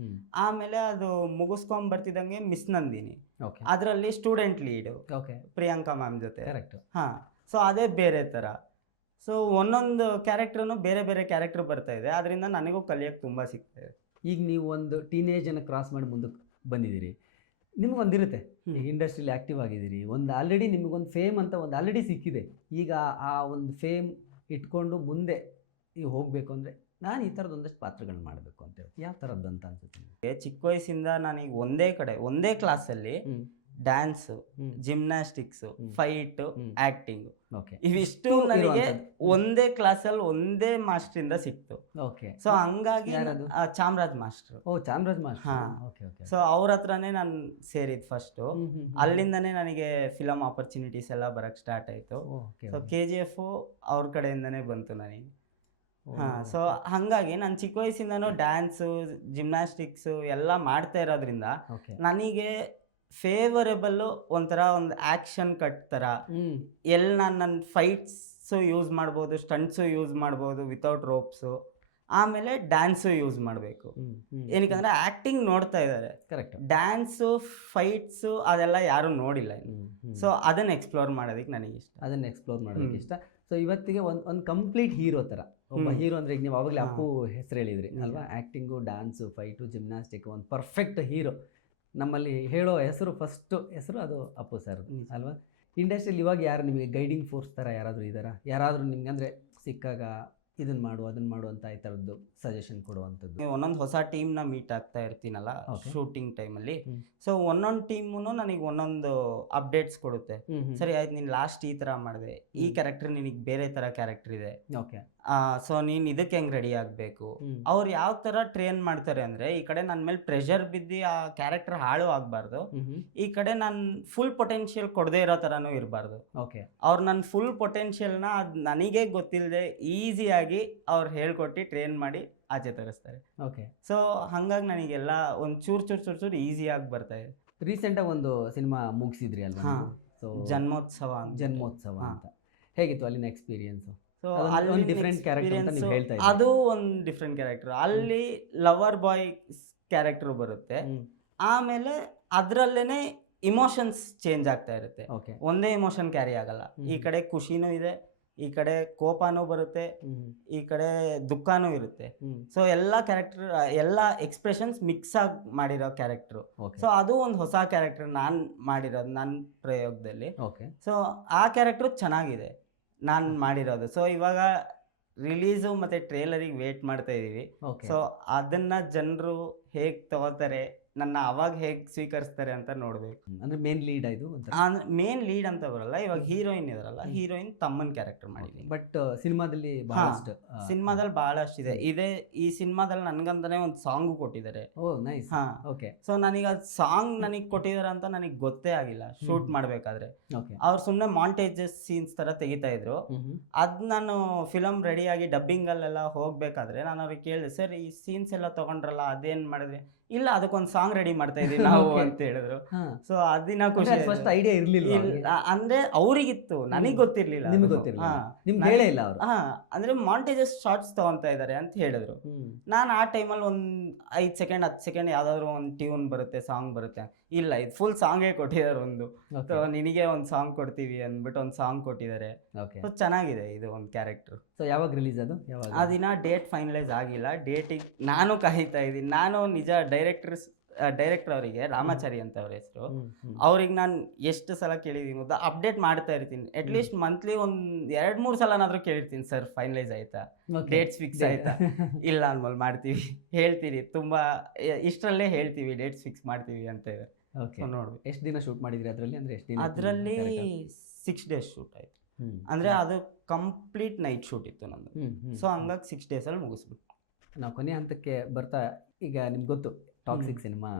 ಆಮೇಲೆ ಅದು ಮುಗಿಸ್ಕೊಂಡ್ ಬರ್ತಿದ್ದಂಗೆ ಮಿಸ್ ನಂದಿನಿ, ಅದರಲ್ಲಿ ಸ್ಟೂಡೆಂಟ್ ಲೀಡು ಪ್ರಿಯಾಂಕಾ ಮ್ಯಾಮ್ ಜೊತೆ. ಸೊ ಅದೇ ಬೇರೆ ಥರ. ಸೊ ಒಂದೊಂದು ಕ್ಯಾರೆಕ್ಟ್ರೂ ಬೇರೆ ಬೇರೆ ಕ್ಯಾರೆಕ್ಟರ್ ಬರ್ತಾ ಇದೆ, ಅದರಿಂದ ನನಗೂ ಕಲಿಯೋಕ್ಕೆ ತುಂಬ ಸಿಗ್ತಾಯಿದೆ. ಈಗ ನೀವು ಒಂದು ಟೀನೇಜನ್ನು ಕ್ರಾಸ್ ಮಾಡಿ ಮುಂದಕ್ಕೆ ಬಂದಿದ್ದೀರಿ, ನಿಮಗೊಂದಿರುತ್ತೆ, ಈಗ ಇಂಡಸ್ಟ್ರಿಯಲ್ಲಿ ಆ್ಯಕ್ಟಿವ್ ಆಗಿದ್ದೀರಿ, ಒಂದು ಆಲ್ರೆಡಿ ನಿಮಗೊಂದು ಫೇಮ್ ಅಂತ ಒಂದು ಆಲ್ರೆಡಿ ಸಿಕ್ಕಿದೆ. ಈಗ ಆ ಒಂದು ಫೇಮ್ ಇಟ್ಕೊಂಡು ಮುಂದೆ ಈಗ ಹೋಗಬೇಕು ಅಂದರೆ ನಾನು ಈ ಥರದ್ದು ಒಂದಷ್ಟು ಪಾತ್ರಗಳನ್ನ ಮಾಡಬೇಕು ಅಂತೇಳಿ ಯಾವ ಥರದ್ದು ಅಂತ ಅನ್ಸುತ್ತೆ? ಚಿಕ್ಕ ವಯಸ್ಸಿಂದ ನಾನೀಗ ಒಂದೇ ಕ್ಲಾಸಲ್ಲಿ ಡ್ಯಾನ್ಸು, ಜಿಮ್ನಾಸ್ಟಿಕ್ಸು, ಫೈಟು, ಆ್ಯಕ್ಟಿಂಗು, ಇವಿಷ್ಟು ನನಗೆ ಒಂದೇ ಕ್ಲಾಸಲ್ಲಿ ಒಂದೇ ಮಾಸ್ಟ್ರಿಂದ ಸಿಕ್ತು. ಸೊ ಹಂಗಾಗಿ Chamaraj master. Chamaraj master. So ಅವ್ರ ಹತ್ರನೇ ನಾನು ಸೇರಿದ್ದು ಫಸ್ಟು. ಅಲ್ಲಿಂದನೇ ನನಗೆ ಫಿಲಮ್ ಆಪರ್ಚುನಿಟೀಸ್ ಎಲ್ಲ ಬರೋಕ್ಕೆ ಸ್ಟಾರ್ಟ್ ಆಯಿತು. ಸೊ KGF ಅವ್ರ ಕಡೆಯಿಂದನೇ ಬಂತು ನನಗೆ. ಸೊ ಹಾಗಾಗಿ ನಾನು ಚಿಕ್ಕ ವಯಸ್ಸಿಂದನೂ ಡ್ಯಾನ್ಸು, ಜಿಮ್ನಾಸ್ಟಿಕ್ಸು ಎಲ್ಲ ಮಾಡ್ತಾ ಇರೋದ್ರಿಂದ ನನಗೆ ಫೇವರೇಬಲ್ಲು ಒಂಥರ ಒಂದು ಆ್ಯಕ್ಷನ್ ಕಟ್ ಥರ ಎಲ್ಲಿ ನಾನು ನನ್ನ ಫೈಟ್ಸು ಯೂಸ್ ಮಾಡ್ಬೋದು, ಸ್ಟಂಟ್ಸು ಯೂಸ್ ಮಾಡ್ಬೋದು ವಿತೌಟ್ ರೋಪ್ಸು, ಆಮೇಲೆ ಡ್ಯಾನ್ಸು ಯೂಸ್ ಮಾಡಬೇಕು. ಏನಕ್ಕಂದರೆ ಆ್ಯಕ್ಟಿಂಗ್ ನೋಡ್ತಾ ಇದ್ದಾರೆ, ಕರೆಕ್ಟ್, ಡ್ಯಾನ್ಸು, ಫೈಟ್ಸು ಅದೆಲ್ಲ ಯಾರೂ ನೋಡಿಲ್ಲ. ಸೊ ಅದನ್ನು ಎಕ್ಸ್ಪ್ಲೋರ್ ಮಾಡೋದಕ್ಕೆ ನನಗೆ ಇಷ್ಟ. ಸೊ ಇವತ್ತಿಗೆ ಒಂದು ಕಂಪ್ಲೀಟ್ ಹೀರೋ ಥರ ಒಬ್ಬ ಹೀರೋ ಅಂದರೆ, ಈಗ ನೀವು ಆವಾಗಲೇ ಅಪ್ಪು ಹೆಸರು ಹೇಳಿದ್ರಿ ಅಲ್ವಾ? ಆ್ಯಕ್ಟಿಂಗು, ಡ್ಯಾನ್ಸು, ಫೈಟು, ಜಿಮ್ನಾಸ್ಟಿಕ್, ಒಂದು ಪರ್ಫೆಕ್ಟ್ ಹೀರೋ. ನಮ್ಮಲ್ಲಿ ಹೇಳೋ ಫಸ್ಟ್ ಹೆಸರು ಅದು ಅಪ್ಪು ಸರ್ ಅಲ್ವಾ? ಇಂಡಸ್ಟ್ರಿಯಲ್ಲಿ ಇವಾಗ ಯಾರು ನಿಮಗೆ ಗೈಡಿಂಗ್ ಫೋರ್ಸ್ ಥರ ಯಾರಾದರೂ ಇದ್ದಾರಾ? ಯಾರಾದರೂ ನಿಮ್ಗೆ ಅಂದರೆ ಸಿಕ್ಕಾಗ ಇದನ್ನ ಮಾಡು ಅದನ್ನ ಮಾಡು ಅಂತ ಈ ಥರದ್ದು ಸಜೆಷನ್ ಕೊಡುವಂಥದ್ದು? ಒಂದೊಂದು ಹೊಸ ಟೀಮ್ನ ಮೀಟ್ ಆಗ್ತಾ ಇರ್ತೀನಲ್ಲ Okay. ಶೂಟಿಂಗ್ ಟೈಮಲ್ಲಿ. ಹ್ಮ್. ಸೊ ಒಂದೊಂದು ಟೀಮು ನನಗೆ ಒಂದೊಂದು ಅಪ್ಡೇಟ್ಸ್ ಕೊಡುತ್ತೆ. ಸರಿ ಆಯ್ತು, ನೀನು ಲಾಸ್ಟ್ ಈ ಥರ ಮಾಡಿದೆ, ಈ ಕ್ಯಾರೆಕ್ಟರ್ ನಿನಗೆ ಬೇರೆ ಥರ ಕ್ಯಾರೆಕ್ಟರ್ ಇದೆ, ಓಕೆ. ಸೊ ನೀನು ಇದಕ್ಕೆ ಹೆಂಗೆ ರೆಡಿ ಆಗಬೇಕು. ಅವ್ರು ಯಾವ ಥರ ಟ್ರೈನ್ ಮಾಡ್ತಾರೆ ಅಂದರೆ, ಈ ಕಡೆ ನನ್ನ ಮೇಲೆ ಪ್ರೆಷರ್ ಬಿದ್ದು ಆ ಕ್ಯಾರೆಕ್ಟರ್ ಹಾಳು ಆಗಬಾರ್ದು, ಈ ಕಡೆ ನಾನು ಫುಲ್ ಪೊಟೆನ್ಷಿಯಲ್ ಕೊಡದೇ ಇರೋ ಥರನೂ ಇರಬಾರ್ದು. ಓಕೆ. ಅವ್ರು ನನ್ನ ಫುಲ್ ಪೊಟೆನ್ಷಿಯಲ್ನ ಅದು ನನಗೆ ಗೊತ್ತಿಲ್ಲದೆ ಈಸಿಯಾಗಿ ಅವ್ರು ಹೇಳ್ಕೊಟ್ಟು ಟ್ರೈನ್ ಮಾಡಿ ಆಚೆ ತರಿಸ್ತಾರೆ. ಓಕೆ. ಸೊ ಹಾಗಾಗಿ ನನಗೆಲ್ಲ ಒಂದು ಚೂರು ಈಸಿಯಾಗಿ ಬರ್ತಾ ಇದೆ. ರೀಸೆಂಟಾಗಿ ಒಂದು ಸಿನಿಮಾ ಮುಗಿಸಿದ್ರಿ ಅಲ್ವಾ? ಹಾಂ, ಸೊ ಜನ್ಮೋತ್ಸವ ಅಂತ. ಜನ್ಮೋತ್ಸವ ಹಾ. ಅಂತ ಹೇಗಿತ್ತು ಅಲ್ಲಿನ ಎಕ್ಸ್ಪೀರಿಯನ್ಸು? ಸೊ ಅದೊಂದು ಅಲ್ಲಿ different character ಅಂತ ನೀವು ಹೇಳ್ತಾ ಇದ್ದೀರಿ. ಅದು ಒಂದು ಡಿಫ್ರೆಂಟ್ ಕ್ಯಾರೆಕ್ಟರ್. ಅಲ್ಲಿ ಲವರ್ ಬಾಯ್ ಕ್ಯಾರೆಕ್ಟರ್ ಬರುತ್ತೆ, ಆಮೇಲೆ ಅದರಲ್ಲೇನೆ ಇಮೋಷನ್ಸ್ ಚೇಂಜ್ ಆಗ್ತಾ ಇರುತ್ತೆ. ಓಕೆ. ಒಂದೇ ಇಮೋಷನ್ ಕ್ಯಾರಿ ಆಗಲ್ಲ. ಈ ಕಡೆ ಖುಷಿನೂ ಇದೆ, ಈ ಕಡೆ ಕೋಪನೂ ಬರುತ್ತೆ, ಈ ಕಡೆ ದುಃಖನೂ ಇರುತ್ತೆ. ಸೊ ಎಲ್ಲ ಕ್ಯಾರೆಕ್ಟರ್, ಎಲ್ಲ ಎಕ್ಸ್ಪ್ರೆಷನ್ಸ್ ಮಿಕ್ಸ್ ಆಗಿ ಮಾಡಿರೋ ಕ್ಯಾರೆಕ್ಟ್ರು. ಸೊ ಅದು ಒಂದು ಹೊಸ ಕ್ಯಾರೆಕ್ಟರ್ ನಾನು ಮಾಡಿರೋದು ನನ್ನ ಪ್ರಯೋಗದಲ್ಲಿ. ಓಕೆ. ಸೊ ಆ ಕ್ಯಾರೆಕ್ಟ್ರು ಚೆನ್ನಾಗಿದೆ ನಾನು ಮಾಡಿರೋದು. ಸೊ ಇವಾಗ ರಿಲೀಸು ಮತ್ತು ಟ್ರೇಲರಿಗೆ ವೇಟ್ ಮಾಡ್ತಾ ಇದ್ದೀವಿ. ಓಕೆ. ಸೊ ಅದನ್ನು ಜನರು ಹೇಗೆ ತಗೋತಾರೆ, ನನ್ನ ಅವಾಗ ಹೇಗೆ ಸ್ವೀಕರಿಸ್ತಾರೆ ಅಂತ ನೋಡಬೇಕು. ಅಂದ್ರೆ ಮೇನ್ ಲೀಡ್ ಇದು ಅಂತ. ಅಂದ್ರೆ ಮೇನ್ ಲೀಡ್ ಅಂತ ಬರಲ್ಲ, ಇವಾಗ ಹೀರೋಯಿನ್ ಇದಾರಲ್ಲ, ಹೀರೋಯಿನ್ ತಮ್ಮನ ಕ್ಯಾರೆಕ್ಟರ್ ಮಾಡಿದ್ದೀನಿ. ಬಟ್ ಸಿನಿಮಾದಲ್ಲಿ ಬಹಳಷ್ಟು ಸಿನಿಮಾದಲ್ಲಿ ಬಹಳಷ್ಟಿದೆ. ಇದೇ ಈ ಸಿನಿಮಾದಲ್ಲಿ ನನಗಂತಾನೆ ಒಂದು ಸಾಂಗು ಕೊಟ್ಟಿದ್ದಾರೆ. ಓ ನೈಸ್. ಹಾ. ಓಕೆ. ಸೊ ನನಗೆ ಅದು ಸಾಂಗ್ ನನಗೆ ಕೊಟ್ಟಿದ್ದಾರೆ ಅಂತ ನನಗೆ ಗೊತ್ತೇ ಆಗಿಲ್ಲ ಶೂಟ್ ಮಾಡಬೇಕಾದ್ರೆ. ಓಕೆ. ಅವ್ರು ಸುಮ್ಮನೆ ಮಾಂಟೇಜಸ್ ಸೀನ್ಸ್ ಥರ ತೆಗಿತಾ ಇದ್ರು. ಅದು ನಾನು ಫಿಲಮ್ ರೆಡಿಯಾಗಿ ಡಬ್ಬಿಂಗಲ್ಲೆಲ್ಲ ಹೋಗ್ಬೇಕಾದ್ರೆ ನಾನು ಅವ್ರಿಗೆ ಕೇಳಿದೆ, ಸರ್ ಈ ಸೀನ್ಸ್ ಎಲ್ಲ ತೊಗೊಂಡ್ರಲ್ಲ ಅದೇನು ಮಾಡಿದ್ರೆ, ಇಲ್ಲ ಅದಕ್ಕೊಂದು ಸಾಂಗ್ ರೆಡಿ ಮಾಡ್ತಾ ಇದ್ದೀವಿ ನಾವು ಅಂತ ಹೇಳಿದ್ರು. ಸೊ ಅದಿನ ಖುಷಿ. ಫಸ್ಟ್ ಐಡಿಯಾ ಇರ್ಲಿಲ್ಲ ಅಂದ್ರೆ ಅವ್ರಿಗಿತ್ತು, ನನಗೆ ಗೊತ್ತಿರ್ಲಿಲ್ಲ. ನಿಮ್ಗೆ ಗೊತ್ತಿರಲಿಲ್ಲ, ನಿಮ್ಗೆ ಹೇಳೇ ಇಲ್ಲ ಅವರು. ಹಾ, ಅಂದ್ರೆ ಮಾಂಟೇಜಸ್ ಶಾರ್ಟ್ಸ್ ತಗೊಂತಾ ಇದಾರೆ ಅಂತ ಹೇಳಿದ್ರು. ನಾನು ಆ ಟೈಮಲ್ಲಿ ಒಂದು 5 ಸೆಕೆಂಡ್ 10 ಸೆಕೆಂಡ್ ಯಾವ್ದಾದ್ರು ಒಂದು ಟ್ಯೂನ್ ಬರುತ್ತೆ, ಸಾಂಗ್ ಬರುತ್ತೆ, ಇಲ್ಲ ಇದು ಫುಲ್ ಸಾಂಗೇ ಕೊಟ್ಟಿದ್ದಾರೆ ಒಂದು. ಸೊ ನಿನಗೆ ಒಂದು ಸಾಂಗ್ ಕೊಡ್ತೀವಿ ಅಂದ್ಬಿಟ್ಟು ಒಂದು ಸಾಂಗ್ ಕೊಟ್ಟಿದ್ದಾರೆ. ಸೊ ಚೆನ್ನಾಗಿದೆ ಇದು ಒಂದು ಕ್ಯಾರೆಕ್ಟರ್. ಸೊ ಯಾವಾಗ ರಿಲೀಸ್ ಅದು? ಯಾವಾಗ? ಅದಿನ ಡೇಟ್ ಫೈನಲೈಸ್ ಆಗಿಲ್ಲ. ಡೇಟಿಗೆ ನಾನು ಕಾಯ್ತಾ ಇದ್ದೀನಿ. ನಾನು ನಿಜ ಡೈರೆಕ್ಟರ್ ಅವರಿಗೆ ರಾಮಾಚಾರಿ ಅಂತ ಅವ್ರ ಹೆಸರು, ಅವ್ರಿಗೆ ನಾನು ಎಷ್ಟು ಸಲ ಕೇಳಿದ್ದೀನಿ ಗೊತ್ತಾ, ಅಪ್ಡೇಟ್ ಮಾಡ್ತಾ ಇರ್ತೀನಿ. ಅಟ್ಲೀಸ್ಟ್ ಮಂತ್ಲಿ ಒಂದು 2-3 ಸಲನಾದ್ರೂ ಕೇಳಿರ್ತೀನಿ, ಸರ್ ಫೈನಲೈಸ್ ಆಯ್ತಾ, ಡೇಟ್ಸ್ ಫಿಕ್ಸ್ ಆಯ್ತಾ, ಇಲ್ಲ ಅನ್ಮಲ್ ಮಾಡ್ತೀವಿ ಹೇಳ್ತೀರಿ, ತುಂಬ ಇಷ್ಟರಲ್ಲೇ ಹೇಳ್ತೀವಿ ಡೇಟ್ಸ್ ಫಿಕ್ಸ್ ಮಾಡ್ತೀವಿ ಅಂತ ಇದೆ. ನೋಡ್ಬೇಕು. ಎಷ್ಟು ದಿನ ಶೂಟ್ ಮಾಡಿದ್ರಿ ಅದರಲ್ಲಿ? ಅಂದ್ರೆ ಎಷ್ಟು ದಿನ? ಅದರಲ್ಲಿ 6 days ಶೂಟ್ ಆಯ್ತು. ಅಂದ್ರೆ ಅದು ಕಂಪ್ಲೀಟ್ ನೈಟ್ ಶೂಟ್ ಇತ್ತು ನಂದು. ಸೊ ಹಂಗಾಗಿ 6 days ಮುಗಿಸ್ಬಿಟ್ಟು ನಾವು ಕೊನೆ ಹಂತಕ್ಕೆ ಬರ್ತಾ, ಈಗ ನಿಮ್ಗೆ ಗೊತ್ತು ಟಾಕ್ಸಿಕ್ ಸಿನಿಮಾ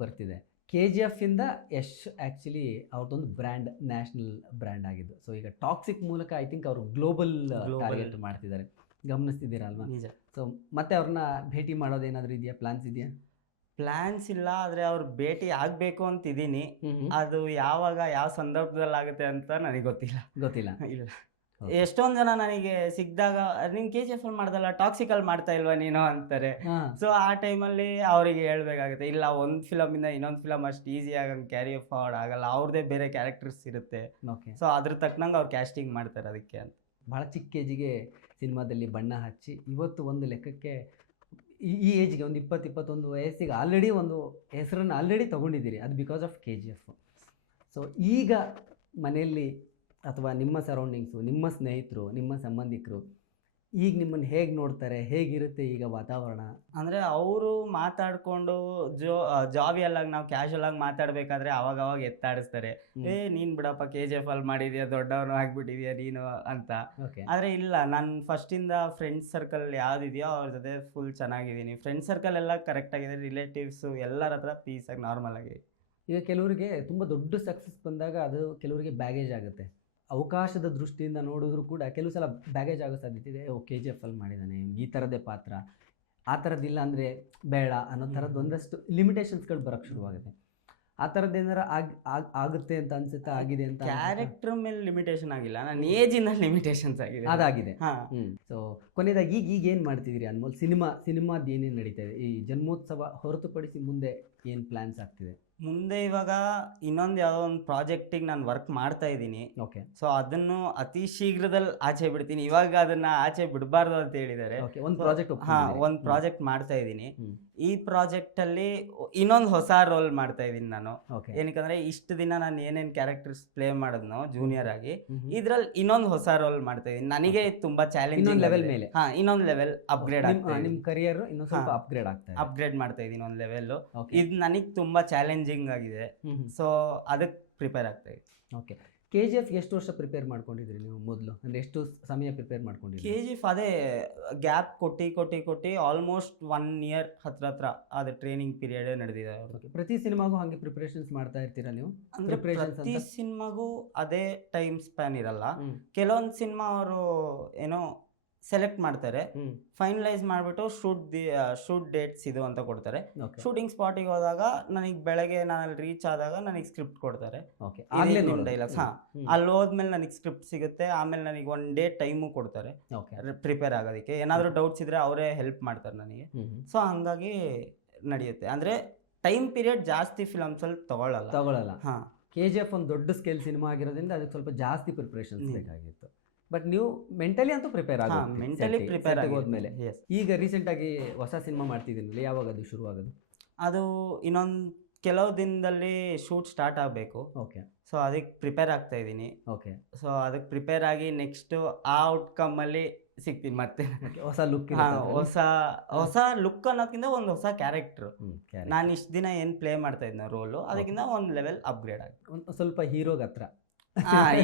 ಬರ್ತಿದೆ. KGF ಇಂದ ಯಶ್ ಆ್ಯಕ್ಚುಲಿ ಅವ್ರದ್ದೊಂದು ಬ್ರ್ಯಾಂಡ್, ನ್ಯಾಷನಲ್ ಬ್ರ್ಯಾಂಡ್ ಆಗಿದ್ದು. ಸೊ ಈಗ ಟಾಕ್ಸಿಕ್ ಮೂಲಕ ಐ ಥಿಂಕ್ ಅವರು ಗ್ಲೋಬಲ್ ಟಾರ್ಗೆಟ್ ಮಾಡ್ತಿದ್ದಾರೆ, ಗಮನಿಸ್ತಿದ್ದೀರಾ ಅಲ್ವಾ? ನಿಜ. ಸೊ ಮತ್ತೆ ಅವ್ರನ್ನ ಭೇಟಿ ಮಾಡೋದೇನಾದರೂ ಇದೆಯಾ? ಪ್ಲಾನ್ಸ್ ಇದೆಯಾ? ಪ್ಲಾನ್ಸ್ ಇಲ್ಲ, ಆದರೆ ಅವ್ರು ಭೇಟಿ ಆಗಬೇಕು ಅಂತಿದ್ದೀನಿ. ಅದು ಯಾವಾಗ ಯಾವ ಸಂದರ್ಭದಲ್ಲಿ ಆಗುತ್ತೆ ಅಂತ ನನಗೆ ಗೊತ್ತಿಲ್ಲ. ಇಲ್ಲ, ಎಷ್ಟೊಂದು ಜನ ನನಗೆ ಸಿಕ್ಕಿದಾಗ ನೀನು KGF ಅಲ್ಲಿ ಮಾಡ್ದಲ್ಲ, ಟಾಕ್ಸಿಕಲ್ಲಿ ಮಾಡ್ತಾ ಇಲ್ವಾ ನೀನು ಅಂತಾರೆ. ಸೊ ಆ ಟೈಮಲ್ಲಿ ಅವರಿಗೆ ಹೇಳ್ಬೇಕಾಗುತ್ತೆ, ಇಲ್ಲ ಒಂದು ಫಿಲಮಿಂದ ಇನ್ನೊಂದು ಫಿಲಮ್ ಅಷ್ಟು ಈಸಿಯಾಗಿ ಕ್ಯಾರಿ ಫಾರ್ವರ್ಡ್ ಆಗಲ್ಲ, ಅವ್ರದ್ದೇ ಬೇರೆ ಕ್ಯಾರೆಕ್ಟರ್ಸ್ ಇರುತ್ತೆ. ಸೊ ಅದ್ರ ತಕ್ಕನಂಗೆ ಅವ್ರು ಕ್ಯಾಸ್ಟಿಂಗ್ ಮಾಡ್ತಾರೆ ಅದಕ್ಕೆ ಅಂತ. ಭಾಳ ಚಿಕ್ಕ ಏಜಿಗೆ ಸಿನಿಮಾದಲ್ಲಿ ಬಣ್ಣ ಹಚ್ಚಿ ಇವತ್ತು ಒಂದು ಲೆಕ್ಕಕ್ಕೆ ಈ ಏಜ್ಗೆ ಒಂದು 20-21 ವಯಸ್ಸಿಗೆ ಆಲ್ರೆಡಿ ಒಂದು ಹೆಸರನ್ನು ಆಲ್ರೆಡಿ ತೊಗೊಂಡಿದ್ದೀರಿ. ಅದು ಬಿಕಾಸ್ ಆಫ್ KGF. ಸೊ ಈಗ ಮನೆಯಲ್ಲಿ ಅಥವಾ ನಿಮ್ಮ ಸರೌಂಡಿಂಗ್ಸು, ನಿಮ್ಮ ಸ್ನೇಹಿತರು, ನಿಮ್ಮ ಸಂಬಂಧಿಕರು ಈಗ ನಿಮ್ಮನ್ನು ಹೇಗೆ ನೋಡ್ತಾರೆ, ಹೇಗಿರುತ್ತೆ ಈಗ ವಾತಾವರಣ? ಅಂದರೆ ಅವರು ಮಾತಾಡಿಕೊಂಡು ಜಾವಿಯಲ್ಲಾಗಿ ನಾವು ಕ್ಯಾಶುವಲಾಗಿ ಮಾತಾಡಬೇಕಾದ್ರೆ ಅವಾಗ ಎತ್ತಾಡಿಸ್ತಾರೆ, ನೀನು ಬಿಡಪ್ಪ KGF ಅಲ್ಲಿ ಮಾಡಿದ್ಯಾ, ದೊಡ್ಡವನು ಆಗಿಬಿಟ್ಟಿದ್ಯಾ ನೀನು ಅಂತ. ಆದರೆ ಇಲ್ಲ, ನಾನು ಫಸ್ಟಿಂದ ಫ್ರೆಂಡ್ಸ್ ಸರ್ಕಲ್ ಯಾವುದಿದೆಯೋ ಅವ್ರ ಜೊತೆ ಫುಲ್ ಚೆನ್ನಾಗಿದ್ದೀನಿ. ಫ್ರೆಂಡ್ಸ್ ಸರ್ಕಲ್ ಎಲ್ಲ ಕರೆಕ್ಟಾಗಿದೆ, ರಿಲೇಟಿವ್ಸು ಎಲ್ಲರ ಹತ್ರ ಪೀಸಾಗಿ ನಾರ್ಮಲ್ ಆಗಿ. ಈಗ ಕೆಲವರಿಗೆ ತುಂಬ ದೊಡ್ಡ ಸಕ್ಸಸ್ ಬಂದಾಗ ಅದು ಕೆಲವರಿಗೆ ಬ್ಯಾಗೇಜ್ ಆಗುತ್ತೆ. ಅವಕಾಶದ ದೃಷ್ಟಿಯಿಂದ ನೋಡಿದ್ರು ಕೂಡ ಕೆಲವು ಸಲ ಬ್ಯಾಗೇಜ್ ಆಗೋ ಸಾಧ್ಯತೆ ಇದೆ. KGF ಅಲ್ಲಿ ಮಾಡಿದ್ದಾನೆ, ಈ ಥರದ್ದೇ ಪಾತ್ರ, ಆ ಥರದ್ದಿಲ್ಲ ಅಂದರೆ ಬೇಡ ಅನ್ನೋ ಥರದ್ದು ಒಂದಷ್ಟು ಲಿಮಿಟೇಷನ್ಸ್ಗಳು ಬರೋಕ್ಕೆ ಶುರುವಾಗುತ್ತೆ. ಆ ಥರದ್ದು ಏನಾರ ಆಗುತ್ತೆ ಅಂತ ಅನ್ಸುತ್ತಾ? ಆಗಿದೆ ಅಂತ? ಕ್ಯಾರೆಕ್ಟರ್ ಮೇಲೆ ಲಿಮಿಟೇಷನ್ ಆಗಿಲ್ಲ, ನನ್ನ ಏಜಿಂದ ಲಿಮಿಟೇಷನ್ಸ್ ಆಗಿದೆ. ಅದಾಗಿದೆ. ಸೊ ಕೊನೆಯದಾಗಿ ಈಗ ಏನು ಮಾಡ್ತಿದ್ದೀರಿ ಅನ್ಮೋಲ್? ಸಿನಿಮಾದ ಏನೇನು ನಡೀತಾ ಇದೆ? ಈ ಜನ್ಮೋತ್ಸವ ಹೊರತುಪಡಿಸಿ ಮುಂದೆ ಏನು ಪ್ಲ್ಯಾನ್ಸ್ ಆಗ್ತಿದೆ? ಮುಂದೆ ಇವಾಗ ಇನ್ನೊಂದು ಯಾವುದೋ ಒಂದು ಪ್ರಾಜೆಕ್ಟಿಗೆ ನಾನು ವರ್ಕ್ ಮಾಡ್ತಾ ಇದ್ದೀನಿ. ಓಕೆ. ಸೊ ಅದನ್ನು ಅತಿ ಶೀಘ್ರದಲ್ಲಿ ಆಚೆ ಬಿಡ್ತೀನಿ. ಇವಾಗ ಅದನ್ನು ಆಚೆ ಬಿಡಬಾರ್ದು ಅಂತ ಹೇಳಿದ್ದಾರೆ. ಒಂದು ಪ್ರಾಜೆಕ್ಟ್ ಒಂದು ಪ್ರಾಜೆಕ್ಟ್ ಮಾಡ್ತಾ ಇದ್ದೀನಿ. ಈ ಪ್ರಾಜೆಕ್ಟಲ್ಲಿ ಇನ್ನೊಂದು ಹೊಸ ರೋಲ್ ಮಾಡ್ತಾ ಇದ್ದೀನಿ ನಾನು. ಓಕೆ. ಏನಕ್ಕಂದ್ರೆ ಇಷ್ಟು ದಿನ ನಾನು ಏನೇನು ಕ್ಯಾರೆಕ್ಟರ್ಸ್ ಪ್ಲೇ ಮಾಡಿದ್ನೋ ಜೂನಿಯರ್ ಆಗಿ, ಇದ್ರಲ್ಲಿ ಇನ್ನೊಂದು ಹೊಸ ರೋಲ್ ಮಾಡ್ತಾ ಇದ್ದೀನಿ. ನನಗೆ ತುಂಬಾ ಚಾಲೆಂಜಿಂಗ್ ಇನ್ನೊಂದು ಲೆವೆಲ್ ಮೇಲೆ. ಇನ್ನೊಂದು ಲೆವೆಲ್ ಅಪ್ಗ್ರೇಡ್ ಆಗ್ತಾ ನಿಮ್ಮ ಕರಿಯರ್ ಇನ್ನೂ ಸ್ವಲ್ಪ ಹಾ. ಅಪ್ಗ್ರೇಡ್ ಆಗ್ತಾ ಇದೆ. ಅಪ್ಗ್ರೇಡ್ ಮಾಡ್ತಾ ಇದ್ದೀನಿ ಒಂದು ಲೆವೆಲ್. ಓಕೆ. ಇದು ನನಗೆ ತುಂಬಾ ಚಾಲೆಂಜಿಂಗ್ ಆಗಿದೆ. ಸೊ ಅದಕ್ಕೆ ಪ್ರಿಪೇರ್ ಆಗ್ತಾ ಇದ್ದೀನಿ. ಓಕೆ. KGF ಎಷ್ಟು ವರ್ಷ ಪ್ರಿಪೇರ್ ಮಾಡ್ಕೊಂಡಿದ್ರಿ ನೀವು ಮೊದಲು? ಅಂದರೆ ಎಷ್ಟು ಸಮಯ ಪ್ರಿಪೇರ್ ಮಾಡ್ಕೊಂಡಿದ್ರಿ? KGF ಅದೇ ಗ್ಯಾಪ್ ಕೊಟ್ಟು ಆಲ್ಮೋಸ್ಟ್ 1 ಇಯರ್ ಹತ್ರ ಅದು ಟ್ರೈನಿಂಗ್ ಪೀರಿಯಡ್ ನಡೆದಿದೆ. ಓಕೆ. ಪ್ರತಿ ಸಿನಿಮಾಗೂ ಹಾಗೆ ಪ್ರಿಪರೇಷನ್ಸ್ ಮಾಡ್ತಾ ಇರ್ತೀರಾ ನೀವು? ಅಂದ್ರೆ Preparations ಪ್ರತಿ ಅಂತ? ಸಿನಿಮಾಗೂ ಅದೇ ಟೈಮ್ ಸ್ಪ್ಯಾನ್ ಇರಲ್ಲ. ಹ್ಮ್. ಕೆಲವೊಂದು ಸಿನಿಮಾ ಅವರು ಏನೋ ಸೆಲೆಕ್ಟ್ ಮಾಡ್ತಾರೆ, ಹ್ಮ್. ಫೈನಲೈಸ್ ಮಾಡಿಬಿಟ್ಟು ಶೂಟ್ ಡೇಟ್ಸ್ ಇದು ಅಂತ ಕೊಡ್ತಾರೆ. ಓಕೆ. ಶೂಟಿಂಗ್ ಸ್ಪಾಟಿಗೆ ಹೋದಾಗ ನನಗೆ ಬೆಳಗ್ಗೆ ನಾನು ಅಲ್ಲಿ ರೀಚ್ ಆದಾಗ ನನಗೆ ಸ್ಕ್ರಿಪ್ಟ್ ಕೊಡ್ತಾರೆ. ಓಕೆ. ಆಗಲೇ ನೋಡಿ ಡೈಲಾಗ್ಸ್. ಅಲ್ಲಿ ಹೋದ್ಮೇಲೆ ನನಗೆ ಸ್ಕ್ರಿಪ್ಟ್ ಸಿಗುತ್ತೆ. ಆಮೇಲೆ ನನಗೆ 1 ಡೇ ಟೈಮು ಕೊಡ್ತಾರೆ ಓಕೆ. ಪ್ರಿಪೇರ್ ಆಗೋದಕ್ಕೆ. ಏನಾದರೂ ಡೌಟ್ಸ್ ಇದ್ರೆ ಅವರೇ ಹೆಲ್ಪ್ ಮಾಡ್ತಾರೆ ನನಗೆ. ಸೊ ಹಂಗಾಗಿ ನಡೆಯುತ್ತೆ. ಅಂದರೆ ಟೈಮ್ ಪೀರಿಯಡ್ ಜಾಸ್ತಿ ಫಿಲಮ್ಸಲ್ಲಿ ತಗೊಳ್ಳಲ್ಲ. ಹಾಂ. KGF ಒಂದು ದೊಡ್ಡ ಸ್ಕೇಲ್ ಸಿನಿಮಾ ಆಗಿರೋದ್ರಿಂದ ಅದಕ್ಕೆ ಸ್ವಲ್ಪ ಜಾಸ್ತಿ ಪ್ರಿಪ್ರೇಷನ್ಸ್ ಬೇಕಾಗಿತ್ತು. ಬಟ್ ನೀವು ಮೆಂಟಲಿ ಅಂತೂ ಪ್ರಿಪೇರ್ ಮೆಂಟಲಿ ಪ್ರಿಪೇರ್ ಹೋದ್ಮೇಲೆ. ಈಗ ರೀಸೆಂಟಾಗಿ ಹೊಸ ಸಿನಿಮಾ ಮಾಡ್ತಿದ್ದೀನಲ್ಲ, ಯಾವಾಗ ಅದು ಶುರು ಆಗೋದು? ಅದು ಇನ್ನೊಂದು ಕೆಲವು ದಿನದಲ್ಲಿ ಶೂಟ್ ಸ್ಟಾರ್ಟ್ ಆಗಬೇಕು. ಓಕೆ. ಸೊ ಅದಕ್ಕೆ ಪ್ರಿಪೇರ್ ಆಗ್ತಾ ಇದ್ದೀನಿ. ಓಕೆ. ಸೊ ಅದಕ್ಕೆ ಪ್ರಿಪೇರ್ ಆಗಿ ನೆಕ್ಸ್ಟ್ ಆ ಔಟ್ಕಮ್ಮಲ್ಲಿ ಸಿಗ್ತೀನಿ ಮತ್ತೆ. ಹೊಸ ಲುಕ್. ಹೊಸ ಲುಕ್ ಅನ್ನೋದಕ್ಕಿಂತ ಒಂದು ಹೊಸ ಕ್ಯಾರೆಕ್ಟ್ರು. ನಾನು ಇಷ್ಟು ದಿನ ಏನು ಪ್ಲೇ ಮಾಡ್ತಾ ಇದ್ನ ರೋಲು, ಅದಕ್ಕಿಂತ ಒಂದು ಲೆವೆಲ್ ಅಪ್ಗ್ರೇಡ್ ಆಗಿ ಸ್ವಲ್ಪ ಹೀರೋಗೆ ಹತ್ರ.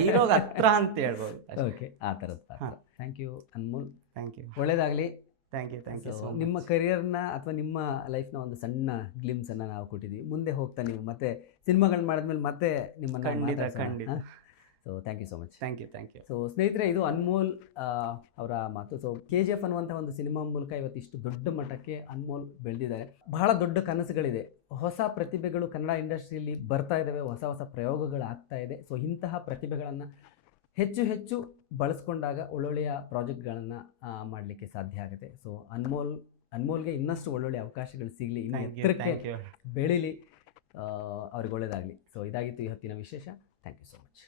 ಹೀರೋಗೆ ಹತ್ರ ಅಂತ ಹೇಳ್ಬೋದು. ಓಕೆ. ಆ ಥರದ ಪಾತ್ರ. Thank you Anmol. Thank you. ಒಳ್ಳೇದಾಗಲಿ. Thank you. ಸೊ ನಿಮ್ಮ ಕರಿಯರ್ನ ಅಥವಾ ನಿಮ್ಮ ಲೈಫ್ನ ಒಂದು ಸಣ್ಣ ಗ್ಲಿಮ್ಸನ್ನು ನಾವು ಕೊಟ್ಟಿದ್ದೀವಿ. ಮುಂದೆ ಹೋಗ್ತಾ ನೀವು ಮತ್ತೆ ಸಿನಿಮಾಗಳು ಮಾಡಿದ್ಮೇಲೆ ಮತ್ತೆ ನಿಮ್ಮನ್ನು ಖಂಡಿತ. So thank you so much. Thank you. So ಸ್ನೇಹಿತರೆ, ಇದು ಅನ್ಮೋಲ್ ಅವರ ಮಾತು. ಸೊ KGF ಅನ್ನುವಂಥ ಒಂದು ಸಿನಿಮಾ ಮೂಲಕ ಇವತ್ತು ಇಷ್ಟು ದೊಡ್ಡ ಮಟ್ಟಕ್ಕೆ ಅನ್ಮೋಲ್ ಬೆಳೆದಿದ್ದಾರೆ. ಬಹಳ ದೊಡ್ಡ ಕನಸುಗಳಿದೆ. ಹೊಸ ಪ್ರತಿಭೆಗಳು ಕನ್ನಡ ಇಂಡಸ್ಟ್ರಿಯಲ್ಲಿ ಬರ್ತಾ ಇದ್ದಾವೆ. ಹೊಸ ಹೊಸ ಪ್ರಯೋಗಗಳು ಆಗ್ತಾ ಇದೆ. ಸೊ ಇಂತಹ ಪ್ರತಿಭೆಗಳನ್ನು ಹೆಚ್ಚು ಬಳಸ್ಕೊಂಡಾಗ ಒಳ್ಳೊಳ್ಳೆಯ ಪ್ರಾಜೆಕ್ಟ್ಗಳನ್ನು ಮಾಡಲಿಕ್ಕೆ ಸಾಧ್ಯ ಆಗುತ್ತೆ. ಸೊ ಅನ್ಮೋಲ್ಗೆ ಇನ್ನಷ್ಟು ಒಳ್ಳೊಳ್ಳೆಯ ಅವಕಾಶಗಳು ಸಿಗಲಿ, ಇನ್ನು ಎತ್ತರಕ್ಕೆ ಬೆಳೀಲಿ, ಅವ್ರಿಗೆ ಒಳ್ಳೆಯದಾಗಲಿ. ಸೊ ಇದಾಗಿತ್ತು ಇವತ್ತಿನ ವಿಶೇಷ. Thank you so much.